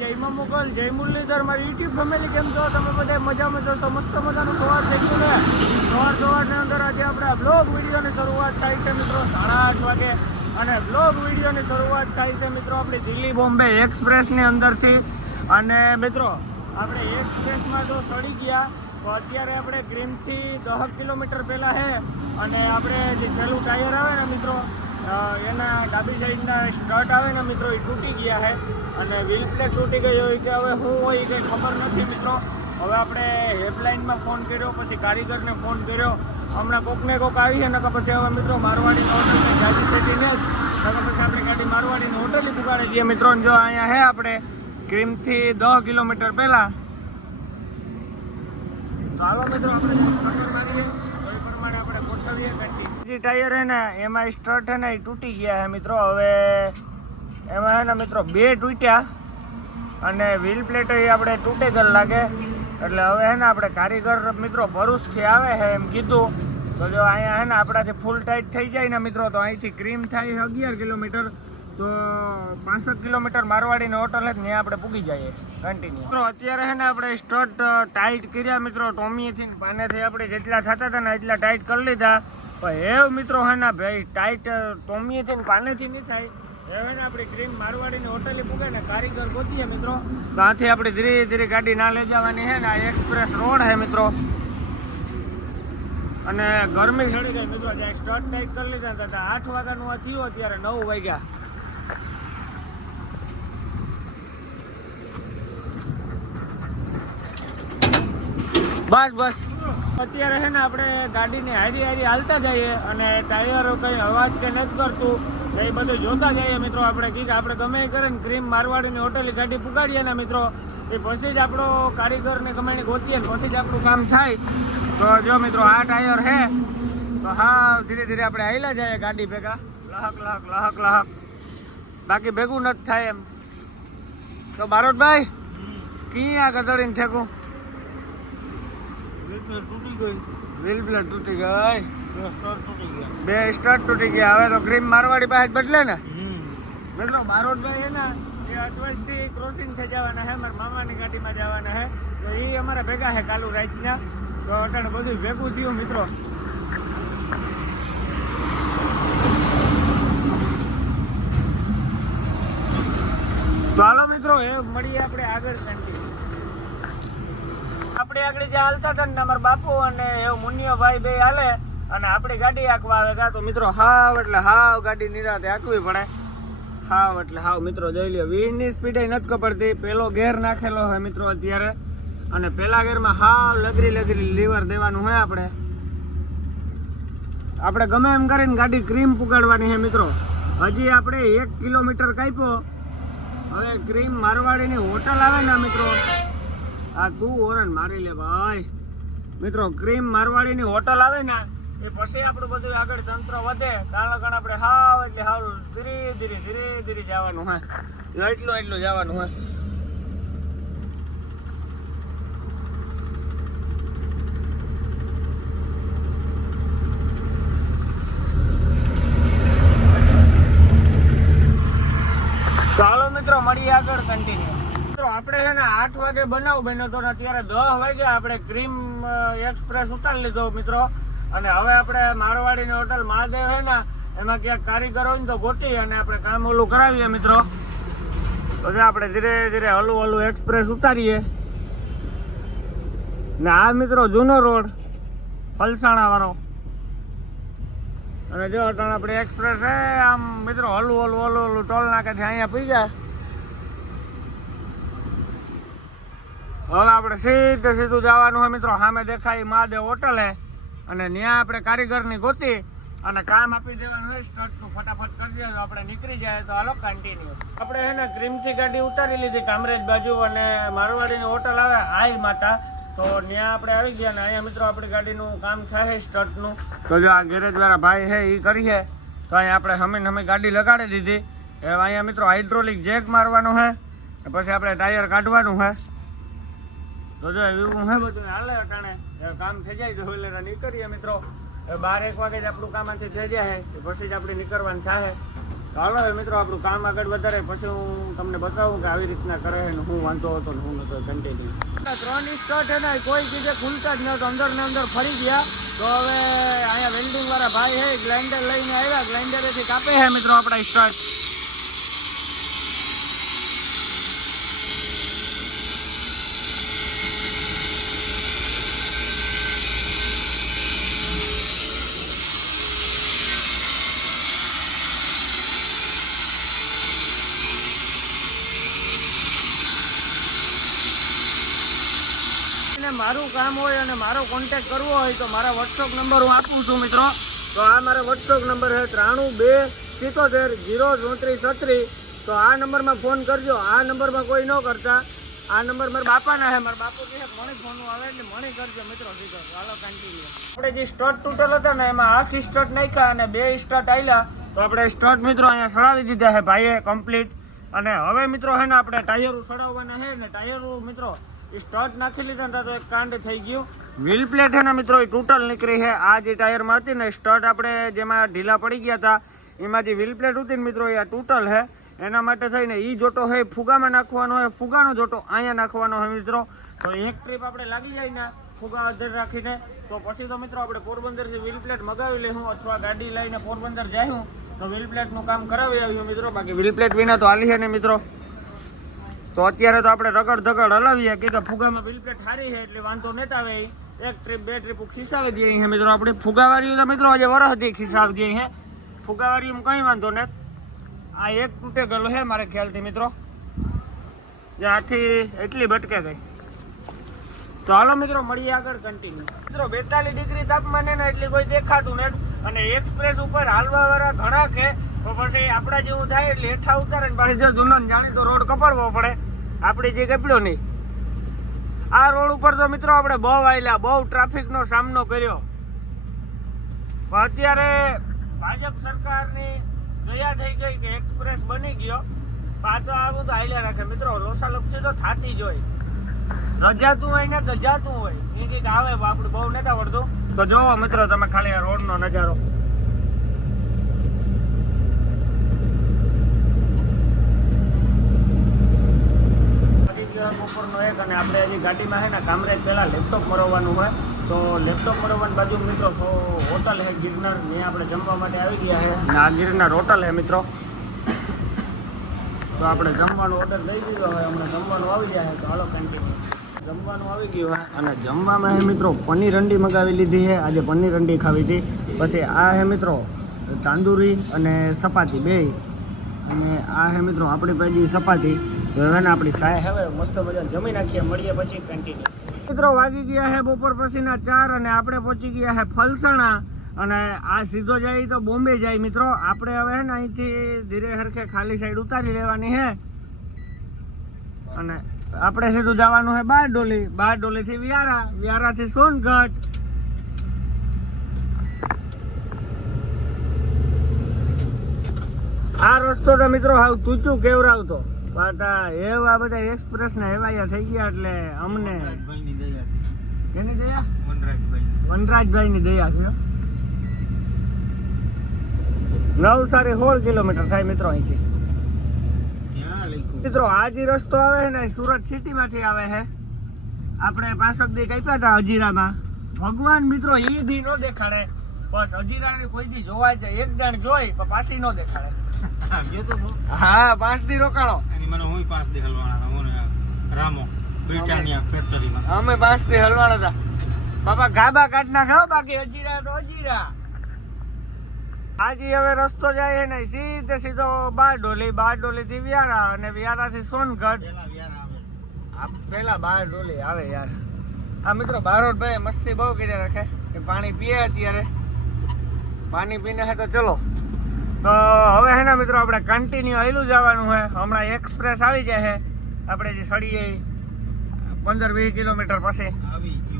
જય મુગલ જય મુરલીધર મારી યુટ્યુબ ફેમિલી કેમ છો તમે બધા મજામાં છો મસ્ત મજાનું સવાર થઈ ગયું ને સવારની અંદર આજે આપણે બ્લોગ વિડીયોની શરૂઆત થાય છે મિત્રો 8:30 વાગે અને બ્લોગ વિડીયોની શરૂઆત થાય છે મિત્રો આપણી દિલ્હી બોમ્બે એક્સપ્રેસની અંદરથી અને મિત્રો આપણે એક્સપ્રેસમાં તો સડી ગયા તો અત્યારે આપણે ક્રીમથી 10 કિલોમીટર પહેલાં છે અને આપણે જે સહેલું ટાયર આવે ને મિત્રો એના ડાબી સાઈડના સ્ટર્ટ આવે ને મિત્રો એ તૂટી ગયા છે અને વ્હીલ પ્લેટ તૂટી ગઈ હોય કે હવે શું હોય કંઈ ખબર નથી મિત્રો. હવે આપણે હેલ્પલાઇનમાં ફોન કર્યો, પછી કારીગરને ફોન કર્યો, હમણાં કોકને કોક આવી છે ને પછી હવે મિત્રો મારવાડીની હોટલની ગાડી સેટીને જ પછી આપણી ગાડી મારવાડીની હોટલ પુગાડી દઈએ મિત્રો. જો અહીંયા છે આપણે ક્રીમથી 10 કિલોમીટર પહેલાં તો હાલો મિત્રો આપણે સફર મારીએ તો એ પ્રમાણે આપણે ગોઠવીએ ગાડી. જે ટાયર છે ને એમાં સ્ટર્ટ છે ને એ તૂટી ગયા છે મિત્રો. હવે એમાં છે ને મિત્રો 2 તૂટ્યા અને વ્હીલ પ્લેટ આપણે તૂટે ગયેલ લાગે એટલે હવે છે ને આપણે કારીગર મિત્રો ભરૂચથી આવે છે એમ કીધું. તો જો અહીંયા છે ને આપણાથી ફૂલ ટાઈટ થઈ જાય ને મિત્રો તો અહીંથી ક્રીમ થાય 11 કિલોમીટર તો 65 કિલોમીટર મારવાડીની હોટલ જ ત્યાં આપણે પૂગી જઈએ કન્ટિન્યુ. મિત્રો અત્યારે છે ને આપણે સ્ટર્ટ ટાઈટ કર્યા મિત્રો ટોમીથી પાનેથી આપણે જેટલા થતા હતા ને એટલા ટાઈટ કરી લીધા. પણ એવ મિત્રો હે ને ભાઈ ટાઈટ ટોમીથી ને પાનેથી નહીં થાય હવે ને આપણી ક્રીમ મારવાડીની હોટલે પૂગે ને કારીગર ગોતીએ મિત્રો તો આથી આપણે ધીરે ધીરે ગાડી ના લઈ જવાની છે ને આ એક્સપ્રેસ રોડ છે મિત્રો અને ગરમી ચડી ગઈ મિત્રો. જ્યાં સ્ટર્ટ ટાઈટ કરી લીધા હતા 8 વાગ્યાનું આ થયું અત્યારે 9 વાગ્યા. બસ બસ અત્યારે છે ને આપણે ગાડીની હારી હારી હાલતા જઈએ અને ટાયર કંઈ અવાજ કે નથી કરતું એ બધું જોતા જઈએ મિત્રો. આપણે કીધું આપણે ગમે એ કરે ને ક્રીમ મારવાડીની હોટેલની ગાડી પુગાડીએ ને મિત્રો એ પછી જ આપણો કારીગરને ગમે એને ગોતીએ ને પછી જ આપણું કામ થાય. તો જો મિત્રો આ ટાયર છે તો હા ધીરે ધીરે આપણે હાલ્યા જઈએ ગાડી ભેગા લહક લહક લહક લહક બાકી ભેગું નથી થાય એમ. તો બારોટભાઈ ક્યાં ગધડીને ઠેકું વ્હીલ પ્લેટ તૂટી ગઈ 2 સ્ટર્ટ તૂટી ગયા. હવે તો ક્રીમ મારવાડી પાસે બદલે ને મિત્રો. બારોટભાઈ છે ને એ અટવાસથી ક્રોસિંગ થઈ જવાના છે મારા મામાની ગાડીમાં જવાના છે તો એ અમારા ભેગા છે કાલુ રાતના તો અટાણે બધું ભેગું થયું મિત્રો. તો હાલો મિત્રો એ મળીએ આપણે આગળ કન્ટિન્યુ. આપણે આગળ જે હાલતા હતા ને અમારા બાપુ અને એવું મુનિયો ભાઈ બે હાલે અને આપણી ગાડી આંકવા આવે કા તો મિત્રો હાવ એટલે હાવ ગાડી નિરાતે આંકવી પડે. હાવ એટલે હાવ મિત્રો જોઈ લ્યો 20ની સ્પીડે નથી કપડતી. પેલો ગેર નાખેલો હોય મિત્રો અત્યારે અને પેલા ગેરમાં હાવ લગરી લગરી લીવર દેવાનું હોય. આપણે ગમે એમ કરીને ગાડી ક્રીમ પુગાડવાની છે મિત્રો. હજી આપણે 1 કિલોમીટર કાપ્યો. હવે ક્રીમ મારવાડીની હોટલ આવે ને મિત્રો આ તું ઓરન મારી લે ભાઈ મિત્રો. ક્રીમ મારવાડીની હોટલ આવે ને એ પછી આપણું બધું આગળ તંત્ર વધે કારણ આપણે હાવ એટલે હાવ ધીરે ધીરે ધીરે ધીરે જવાનું હોય એટલું જવાનું હોય. ચાલો મિત્રો મળીએ આગળ કન્ટિન્યુ. આપણે છે ને 8 વાગે બનાવ બન્યો તો અત્યારે 10 વાગે આપણે ક્રીમ એક્સપ્રેસ ઉતારી લીધો મિત્રો અને હવે આપણે મારવાડીની હોટલ મહાદેવ છે ને એમાં ક્યાંક કારીગર હોય ને તો ગોતી અને આપણે કામ ઓલું કરાવીએ મિત્રો. તો આપણે ધીરે ધીરે હલું એક્સપ્રેસ ઉતારીએ ને આ મિત્રો જૂનો રોડ પલસાણા વાળો અને જો અટાણે આપણે એક્સપ્રેસ છે આમ મિત્રો હલું ટોલ નાકેથી અહીંયા પી જાય. હવે આપણે સીધું જવાનું હોય મિત્રો. સામે દેખાય મહાદેવ હોટલ હે અને ત્યાં આપણે કારીગરની ગોતી અને કામ આપી દેવાનું હોય સ્ટર્ટનું ફટાફટ કરી દે તો આપણે નીકળી જાય. તો હાલો કન્ટિન્યુ. આપણે છે ને ક્રીમથી ગાડી ઉતારી લીધી કામરેજ બાજુ અને મારવાડીની હોટલ આવે હાઈ માતા તો ત્યાં આપણે આવી ગયા ને અહીંયા મિત્રો આપણી ગાડીનું કામ થાય સ્ટર્ટનું. તો જો આ ગેરેજવાળા ભાઈ છે એ કરીએ તો અહીંયા આપણે હમે ગાડી લગાડી દીધી. હવે અહીંયા મિત્રો હાઇડ્રોલિક જેક મારવાનું છે પછી આપણે ટાયર કાઢવાનું છે. તો જો એવું હે બધું હાલે અટાણે કામ થઈ જાય તો એટલે નીકળીએ મિત્રો. 12-1 વાગે જ આપણું કામ આથી થઈ જાય પછી જ આપણે નીકળવાનું થાય. તો હાલો હવે મિત્રો આપણું કામ આગળ વધારે પછી હું તમને બતાવું કે આવી રીતના કરે છે ને હું વાંધો હતો ને હું નતો કન્ટિન્યુ 3 સ્ટોટ છે ને કોઈ ચીજે ખુલતા જ નહોતો અંદર ને અંદર ફરી ગયા તો હવે અહીંયા વેલ્ડિંગ વાળા ભાઈ છે ગ્લાઇન્ડર લઈને આવ્યા ગ્લાઇન્ડરેથી કાપે છે મિત્રો આપણા સ્ટોટ મારું કામ હોય અને મારો કોન્ટેક્ટ કરવો હોય તો મારા વોટ્સઅપ નંબર હું આપું છું મિત્રો તો આ મારો વોટ્સઅપ નંબર છે 9277003436 તો આ નંબરમાં ફોન કરજો આ નંબરમાં કોઈ ન કરતા આ નંબર મારા બાપાના છે મારા બાપુ કહે મને ફોન આવે એટલે મને કરજો મિત્રો સીધો ચાલો કન્ટિન્યુ આપણે જે સ્ટોટ તૂટેલ હતા ને એમાં 8 સ્ટોટ નાખ્યા અને 2 સ્ટોટ આવ્યા તો આપણે સ્ટોટ મિત્રો અહીંયા સડાવી દીધા છે ભાઈએ કમ્પ્લીટ અને હવે મિત્રો છે ને આપણે ટાયરો સડાવવાના છે ને ટાયરો મિત્રો સ્ટોટ નાખી લીધા હતા તો એક કાંડ થઈ ગયું વ્હીલ પ્લેટ છે ને મિત્રો એ ટોટલ નીકળી છે આ જે ટાયરમાં હતી ને સ્ટોટ આપણે જેમાં ઢીલા પડી ગયા હતા એમાં જે વ્હીલ પ્લેટ હતી ને મિત્રો એ ટોટલ છે એના માટે થઈને એ જોટો છે ફુગામાં નાખવાનો હોય ફુગાનો જોટો અહીંયા નાખવાનો હોય મિત્રો તો એક ટ્રીપ આપણે લાગી જાય ને ફુગા અધર રાખીને તો પછી તો મિત્રો આપણે પોરબંદરથી વ્હીલ પ્લેટ મગાવી લઈશું અથવા ગાડી લઈને પોરબંદર જઈશું તો વ્હીલ પ્લેટનું કામ કરાવી આવ્યું મિત્રો બાકી વ્હીલ પ્લેટ વિના તો હાલી છે ને મિત્રો તો અત્યારે તો આપણે રગડ ધગડ હલાવીએ કે ફુગામાં વ્હીલ પ્લેટ સારી છે એટલે વાંધો નતા આવે એક ટ્રીપ 2 ટ્રીપ ખિસાવી દઈએ છે મિત્રો આપણે ફુગાવાળી તો મિત્રો આજે વરસથી ખિસાવી દઈએ છે ફુગાવાળીમાં કંઈ વાંધો નથી આ એક તૂટે ગયેલો છે મારે ખ્યાલથી મિત્રો જે આથી એટલી ભટકે ગઈ તો હાલો મિત્રો મળીએ આગળ કન્ટિન્યુ મિત્રો 42 ડિગ્રી તાપમાને ને એટલી કોઈ દેખાતું નથી અને એક્સપ્રેસ ઉપર હાલવાવાળા ઘણા કે તો પછી આપણા જેવું થાય એટલે હેઠા ઉતારે ને પાછી જો જૂનો જાણી તો રોડ કપાડવો પડે આપણી જે કપડ્યો નહીં આ રોડ ઉપર તો મિત્રો આપણે બહુ આવેલા બહુ ટ્રાફિકનો સામનો કર્યો પણ અત્યારે ભાજપ સરકારની દયા થઈ ગઈ કે એક્સપ્રેસ બની ગયો આ તો આવું તો હાલ્યા રાખે મિત્રો લોસાલપસી તો થાતી જ હોય રજાતું હોય ને ગજાતું હોય એ કંઈક આવે આપણે બહુ નથી આવડતું તો જોવો મિત્રો તમે ખાલી આ રોડનો નજારો બપોરનો એક અને આપણે હજી ગાડીમાં છે ને કામરેજ પહેલાં લેપટોપ મરવવાનું હોય તો લેપટોપ મરવવાની બાજુ મિત્રો હોટલ છે ગિરનાર ત્યાં આપણે જમવા માટે આવી ગયા છે આ ગિરનાર હોટલ છે મિત્રો તો આપણે જમવાનો ઓર્ડર દઈ દીધો હોય હમણાં જમવાનું આવી ગયા છે તો હાલો કન્ટિન્યુ જમવાનું આવી ગયું હોય અને જમવામાં છે મિત્રો પનીર અંડી મગાવી લીધી છે આજે પનીર અંડી ખાવી હતી પછી આ છે મિત્રો તાંદુરી અને ચપાતી બે અને આ છે મિત્રો આપણી પાછી ચપાતી હવે ને આપણી સાય હવે મસ્ત મજા જમી નાખીએ મળીએ પછી કન્ટિન્યુ મિત્રો વાગી ગયા છે બપોર પછીના 4 અને આપણે પહોંચી ગયા છે ફલસણા અને આ સીધો જાય તો બોમ્બે જાય મિત્રો આપણે હવે છે ને અહીંથી ધીરે હરખે ખાલી સાઈડ ઉતારી લેવાની છે અને આપણે સીધું જવાનું છે બારડોલીથી વ્યારાથી સોનગઢ આ રસ્તો તો મિત્રો હાવ તૂચું કેવરાવતો પાટા એવા બધા એક્સપ્રેસ ના એવા થઈ ગયા એટલે અમને કેની દયા વનરાજભાઈ ની દયા છે નવસારી 16 કિલોમીટર થાય મિત્રો અહીંથી મિત્રો આ જે રસ્તો આવે છે ને સુરત સિટી માંથી આવે છે આપણે 5 દી કાપ્યા હતા હજીરામાં ભગવાન મિત્રો એ દી નો દેખાડે બસ હજીરાની કોઈ દી જોવા જાય એક જણ જોઈ પણ પાછી નો દેખાડે હા 5 દી રોકાણો મને હું 5 દી હલવાના હું રામો બ્રિટાનિયા ફેક્ટરીમાં અમે 5 દી હલવાના હતા બાપા ગાબા કાઢ નાખો બાકી હજીરા તો હજીરા આજે હવે રસ્તો જાય ને સીધો બારડોલી થી વ્યારા અને વ્યારા થી સોનગઢ પેલા બારડોલી આવે યાર આ મિત્રો બારોટભાઈ મસ્તી બહુ કરી રાખે કે પાણી પીએ અત્યારે પાણી પીને હે તો ચલો તો હવે હે ને મિત્રો આપણે કન્ટિન્યુ આયલું જવાનું છે હમણાં એક્સપ્રેસ આવી જાય છે આપણે જે સડીએ 15-20 કિલોમીટર પછી આવી ગયું